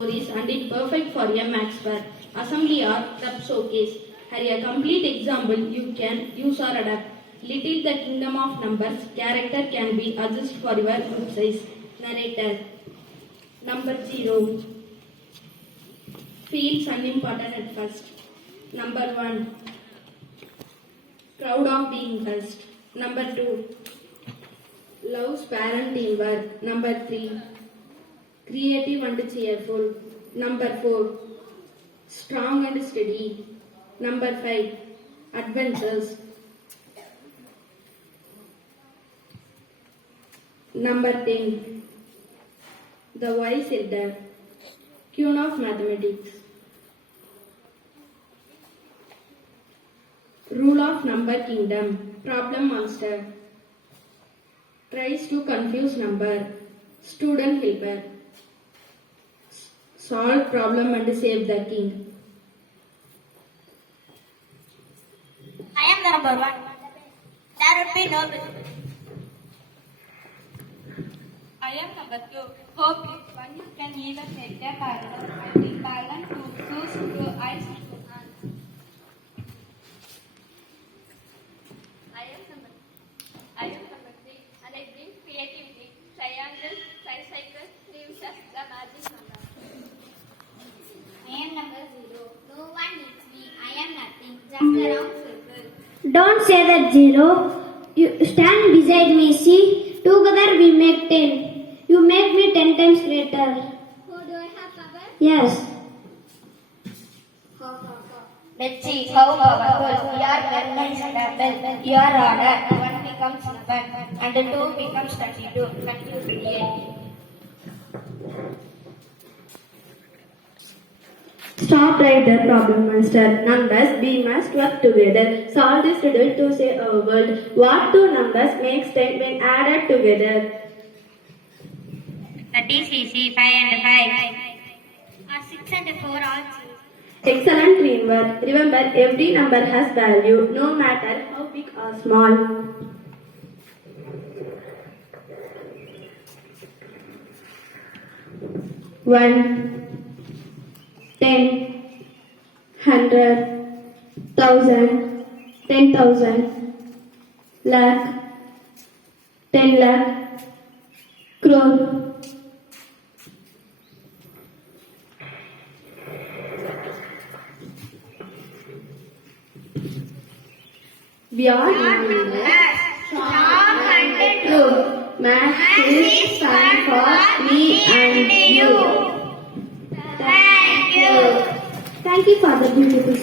And it perfect for a max fair, assembly or club showcase. Here a complete example you can use or adapt. Little the kingdom of numbers, character can be adjusted for your group size. Narrator. Number 0. Feels unimportant at first. Number 1. Proud of being first. Number 2. Loves parent teamwork. Number 3. Creative and cheerful. Number 4. Strong and steady. Number 5. Adventures. Number 10. The wise elder. Queen of mathematics. Rule of number kingdom. Problem monster. Tries to confuse number. Student helper. Solve problem and save the king. I am the number 1. There would be no business. I am number 2. Hope is one you can either take a parallel and the balance to choose to eyes to hands. I am number 3 and I bring creativity, triangles, tricycles, divisions, the magic number. I am number 0. No one needs me. I am nothing. Just a round circle. Don't say that, Zero. You stand beside me, see? Together we make 10. You make me 10 times greater. Oh, do I have power? Yes. Let's see how powerful. Your pen is double. Your order. 1 becomes 11 and 2 becomes 32. Continue 38. Stop right there, problem monster. Numbers, we must work together. Solve this riddle to save our world. What two numbers makes 10 when added together? That is easy. 5 and 5. 6 and 4 also. Excellent teamwork. Remember, every number has value, no matter how big or small. One, 10, 100, 1,000, 10,000, lakh, 10 lakh, crore. We are Strong and true. Math is fun for me and you. Thank you. Thank you for the beautiful